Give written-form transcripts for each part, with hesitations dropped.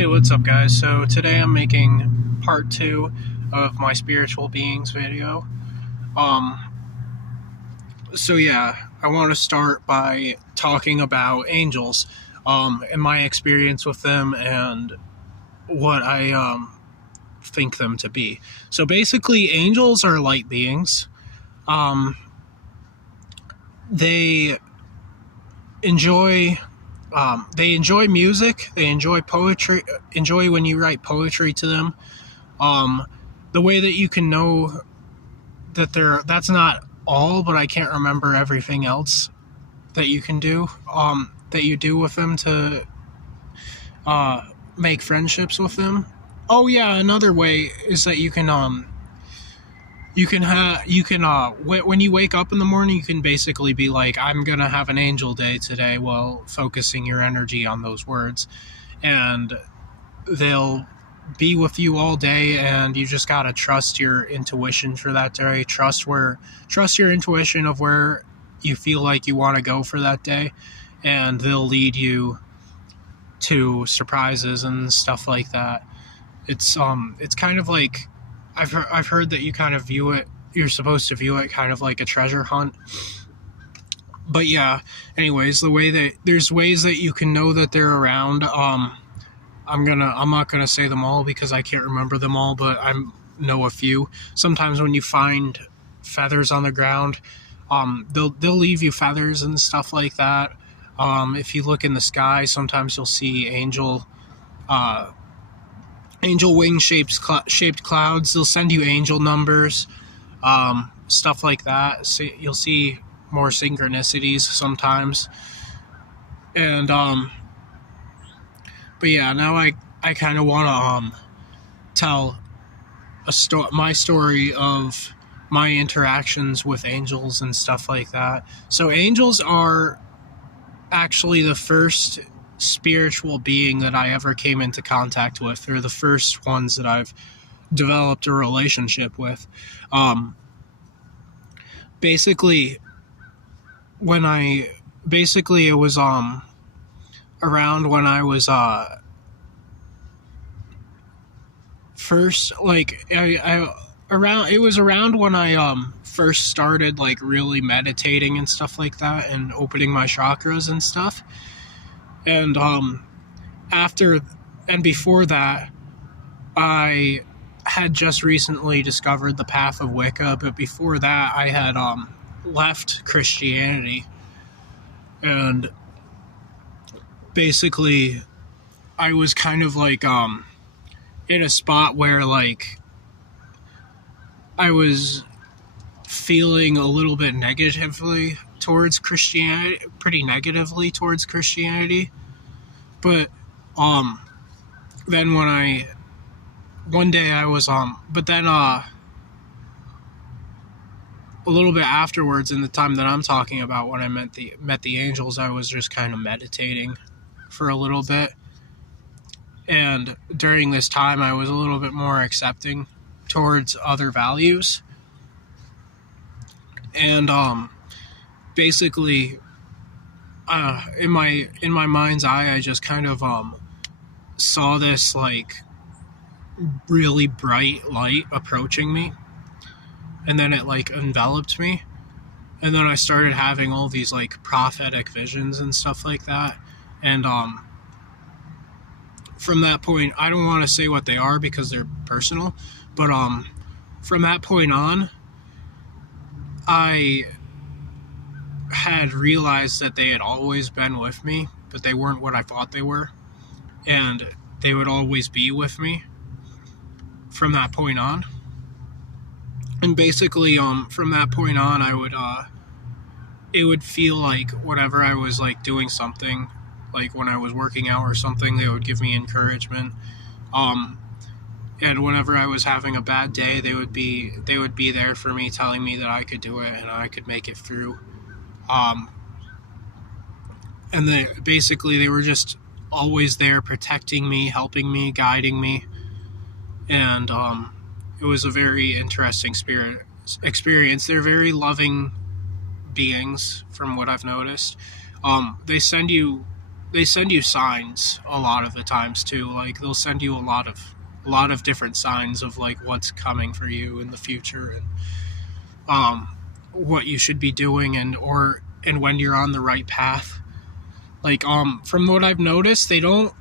Hey, what's up, guys? So today I'm making part 2 of my spiritual beings video. Um, so yeah, I want to start by talking about angels, and my experience with them and what I think them to be. So basically, angels are light beings. Um, they enjoy they enjoy music. They enjoy poetry. Enjoy when you write poetry to them. Um, the way that you can know that that's not all, but I can't remember everything else that you can do, that you do with them to uh, make friendships with them. Oh yeah, another way is that when you wake up in the morning, you can basically be like, I'm gonna have an angel day today, while focusing your energy on those words, and they'll be with you all day, and you just gotta trust your intuition for that day. Trust your intuition of where you feel like you want to go for that day, and they'll lead you to surprises and stuff like that. It's kind of like I've heard that you kind of view it. You're supposed to view it kind of like a treasure hunt. But yeah, anyways, there's ways that you can know that they're around. I'm not gonna say them all because I can't remember them all, but I know a few. Sometimes when you find feathers on the ground, they'll leave you feathers and stuff like that. If you look in the sky, sometimes you'll see angel wing shaped clouds. They'll send you angel numbers, stuff like that. So you'll see more synchronicities sometimes, and but yeah, now I kind of want to tell my story of my interactions with angels and stuff like that. So angels are actually the first spiritual being that I ever came into contact with. They're the first ones that I've developed a relationship with. Basically, it was around when I was first, like it was around when I first started like really meditating and stuff like that, and opening my chakras and stuff. And after and before that, I had just recently discovered the path of Wicca, but before that I had left Christianity. And basically I was kind of like in a spot where like I was feeling a little bit negatively towards Christianity, pretty negatively towards Christianity. But then one day I was but then a little bit afterwards, in the time that I'm talking about, when I met the angels, I was just kind of meditating for a little bit. And during this time, I was a little bit more accepting towards other values. And basically, in my mind's eye, I just kind of saw this like really bright light approaching me, and then it like enveloped me, and then I started having all these like prophetic visions and stuff like that. And from that point, I don't want to say what they are because they're personal, but from that point on, I had realized that they had always been with me, but they weren't what I thought they were, and they would always be with me from that point on. And basically, from that point on, I would it would feel like whenever I was like doing something, like when I was working out or something, they would give me encouragement. And whenever I was having a bad day, they would be there for me, telling me that I could do it and I could make it through. And they were just always there, protecting me, helping me, guiding me. And it was a very interesting experience. They're very loving beings, from what I've noticed. They send you they send you signs a lot of the times too. Like they'll send you a lot of different signs of like what's coming for you in the future, and what you should be doing, and when you're on the right path. Like from what I've noticed, they don't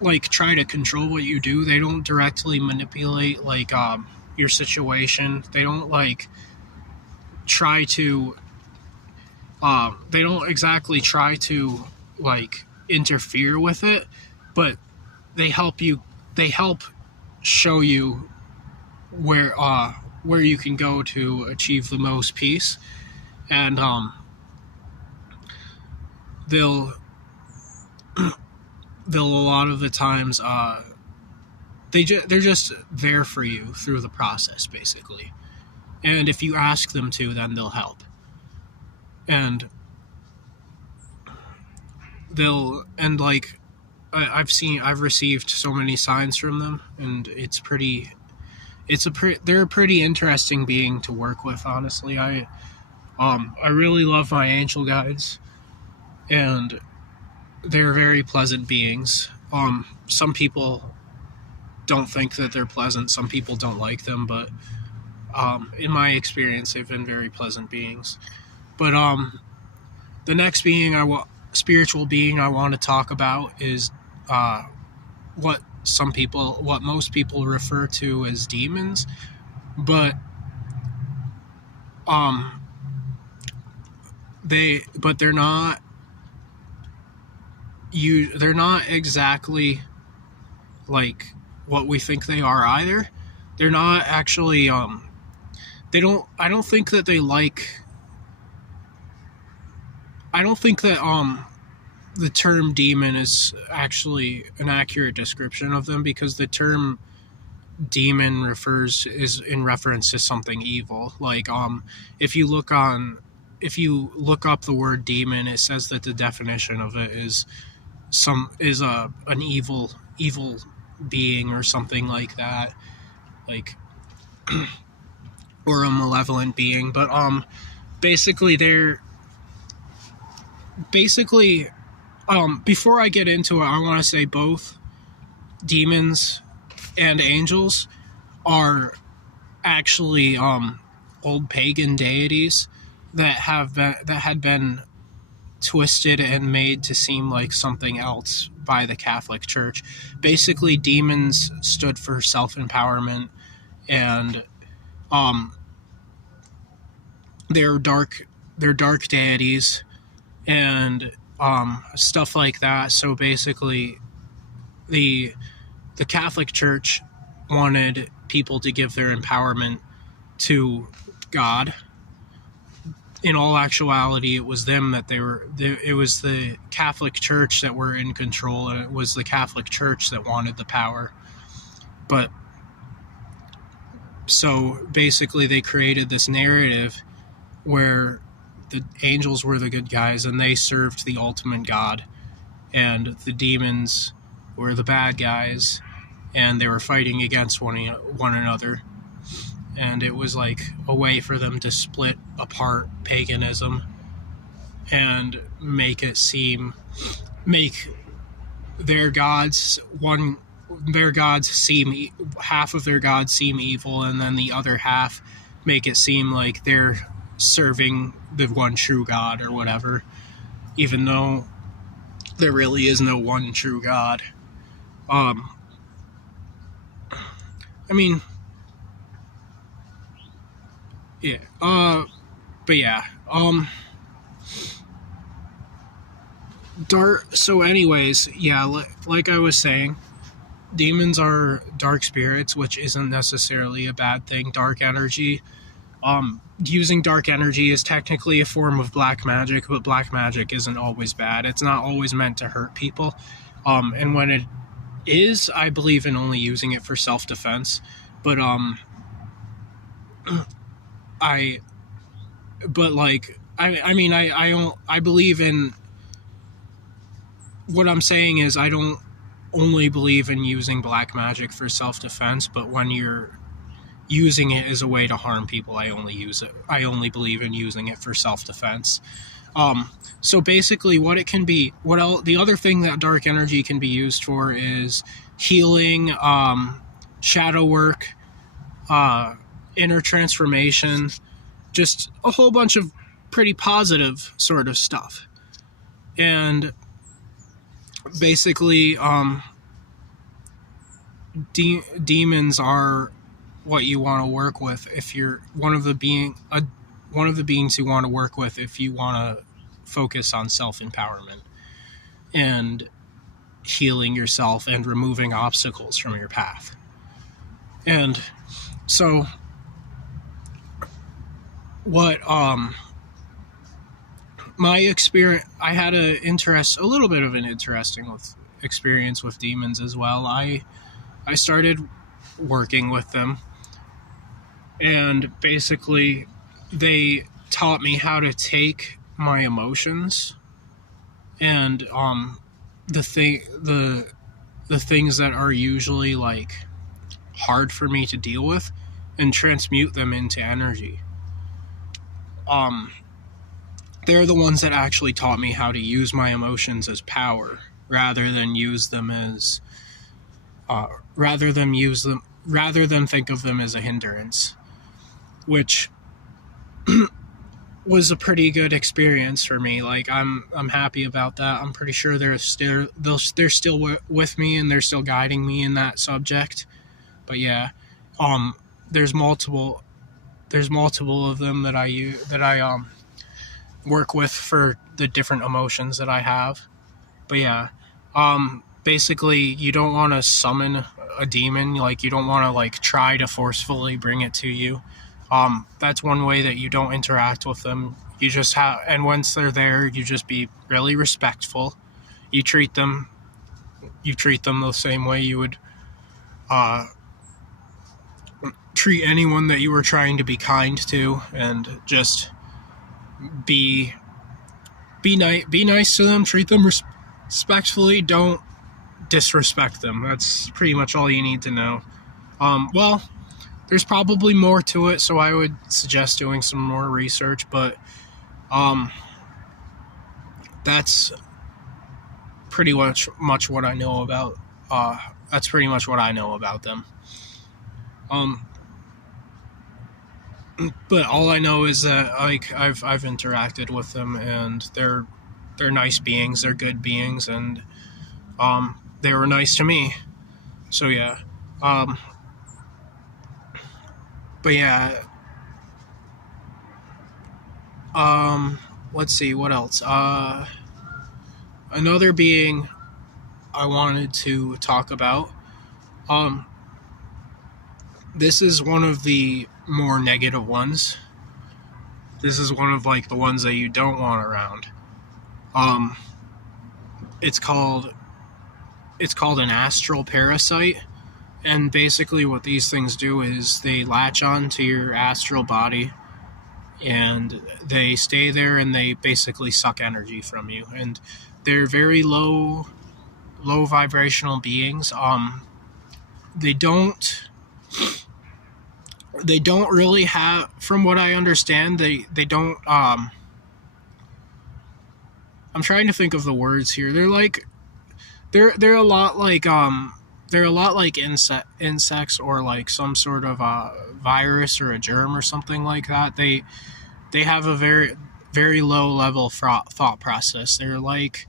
like try to control what you do. They don't directly manipulate like your situation. They don't like try to they don't exactly try to like interfere with it, but they help show you where you can go to achieve the most peace. And they'll they'll a lot of the times they're just there for you through the process, basically. And if you ask them to, then they'll help. And like I've received so many signs from them, and they're a pretty interesting being to work with, honestly. I really love my angel guides, and they're very pleasant beings. Some people don't think that they're pleasant. Some people don't like them, but in my experience, they've been very pleasant beings. But the next spiritual being I want to talk about is what most people refer to as demons, but they're not they're not exactly like what we think they are either. They're not actually I don't think that the term demon is actually an accurate description of them, because the term demon is in reference to something evil. Like if you look up the word demon, it says that the definition of it is an evil being or something like that, like or a malevolent being. But basically before I get into it, I want to say both demons and angels are actually old pagan deities that had been twisted and made to seem like something else by the Catholic Church. Basically, demons stood for self-empowerment, and they're dark deities and stuff like that. So basically, the Catholic Church wanted people to give their empowerment to God. In all actuality, it was them that it was the Catholic Church that were in control, and it was the Catholic Church that wanted the power. But so basically they created this narrative where the angels were the good guys and they served the ultimate God, and the demons were the bad guys and they were fighting against one another. And it was like a way for them to split apart paganism and make their gods seem, half of their gods seem evil, and then the other half make it seem like they're serving the one true God or whatever, even though there really is no one true God. I mean, yeah. But yeah. So anyways, yeah, like I was saying, demons are dark spirits, which isn't necessarily a bad thing. Dark energy. Using dark energy is technically a form of black magic, but black magic isn't always bad. It's not always meant to hurt people. And when it is, I believe in only using it for self-defense. But I believe in, what I'm saying is I don't only believe in using black magic for self-defense, but when you're using it as a way to harm people, I only believe in using it for self-defense. So basically, what it can be, the other thing that dark energy can be used for is healing, shadow work, inner transformation, just a whole bunch of pretty positive sort of stuff. And basically, demons are what you want to work with if you're one of the beings you want to work with if you want to focus on self-empowerment and healing yourself and removing obstacles from your path. And so what my experience, I had a little bit of an interesting experience with demons as well. I started working with them, and basically they taught me how to take my emotions and the things that are usually like hard for me to deal with and transmute them into energy. They're the ones that actually taught me how to use my emotions as power rather than think of them as a hindrance, which was a pretty good experience for me. Like I'm happy about that. I'm pretty sure they're still with me and they're still guiding me in that subject. But yeah, there's multiple of them that I work with for the different emotions that I have. But yeah, basically you don't want to summon a demon. Like you don't want to like try to forcefully bring it to you. That's one way that you don't interact with them. You just and once they're there, you just be really respectful. You treat them the same way you would treat anyone that you were trying to be kind to, and just be nice to them, treat them respectfully, don't disrespect them. That's pretty much all you need to know. Well, there's probably more to it, so I would suggest doing some more research, but that's pretty much what I know about them. But all I know is that like I've interacted with them, and they're nice beings, they're good beings, and they were nice to me. So yeah. But yeah. Let's see, what else? Another being I wanted to talk about. This is one of the more negative ones. This is one of like the ones that you don't want around. It's called an astral parasite, and basically what these things do is they latch on to your astral body and they stay there, and they basically suck energy from you, and they're very low vibrational beings. They don't really have, from what I understand, they don't I'm trying to think of the words here. They're like they're a lot like insects, or like some sort of virus or a germ or something like that. They have a very, very low level thought process. They're like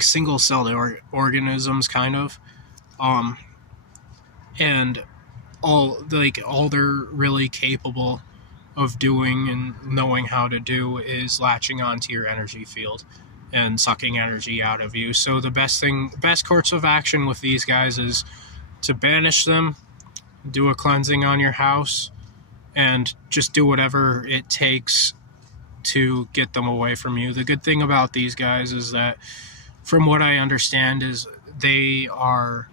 single-celled organisms, kind of, and all they're really capable of doing and knowing how to do is latching onto your energy field and sucking energy out of you. So the best course of action with these guys is to banish them, do a cleansing on your house, and just do whatever it takes to get them away from you. The good thing about these guys is that, from what I understand, is they are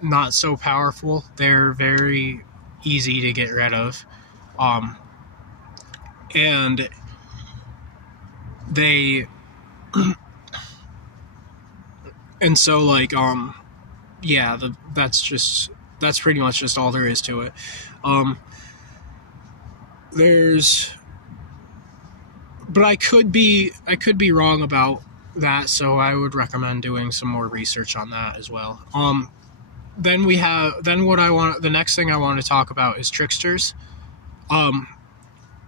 not so powerful. They're very easy to get rid of. And they and so like yeah, that's pretty much just all there is to it. there's, but I could be wrong about that, so I would recommend doing some more research on that as well. The next thing I want to talk about is tricksters. Um,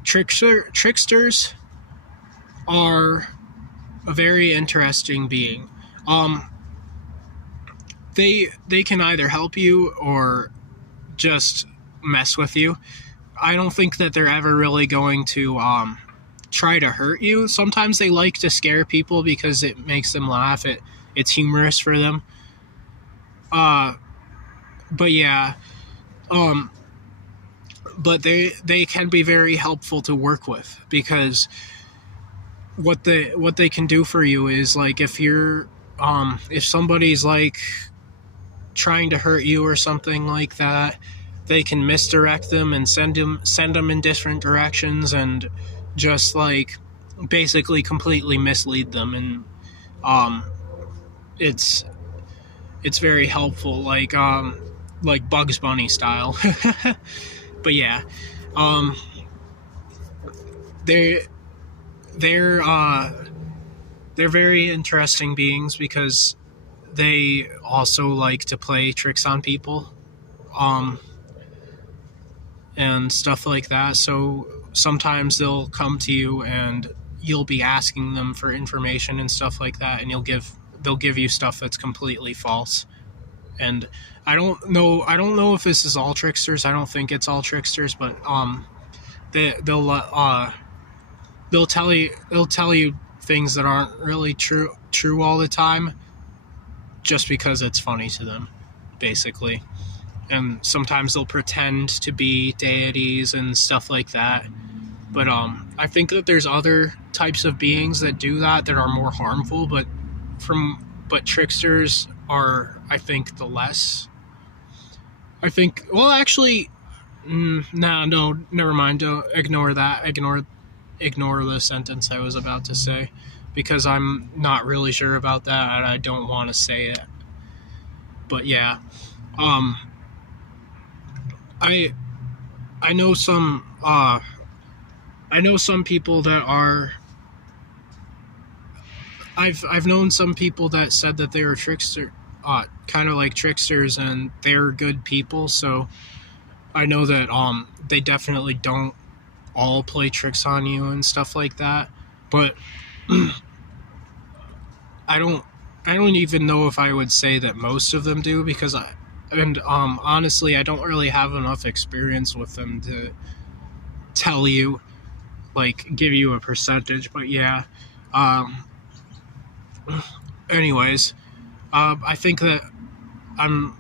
tricksters are a very interesting being. Um, they can either help you or just mess with you. I don't think that they're ever really going to try to hurt you. Sometimes they like to scare people because it makes them laugh. It's humorous for them. Uh, but yeah, um, but they can be very helpful to work with, because what they can do for you is, like, if somebody's like trying to hurt you or something like that, they can misdirect them and send them in different directions, and just like basically completely mislead them. And um it's it's very helpful, like Bugs Bunny style. But yeah, um they they're they're very interesting beings because they also like to play tricks on people, um and stuff like that. So sometimes they'll come to you and you'll be asking them for information and stuff like that, and they'll give you stuff that's completely false. And I don't know if this is all tricksters. I don't think it's all tricksters, but they they'll tell you things that aren't really true all the time, just because it's funny to them, basically. And sometimes they'll pretend to be deities and stuff like that. But I think that there's other types of beings that do that are more harmful, but tricksters are, I think, the less. I think, well, actually, nah, no, never mind. Don't ignore that. Ignore the sentence I was about to say, because I'm not really sure about that and I don't want to say it. But yeah, um, I I know some people that are. I've known some people that said that they were kind of like tricksters, and they're good people. So I know that they definitely don't all play tricks on you and stuff like that. But I don't I don't even know if I would say that most of them do, because honestly, I don't really have enough experience with them to tell you, like, give you a percentage. But yeah, um anyways, I think that I'm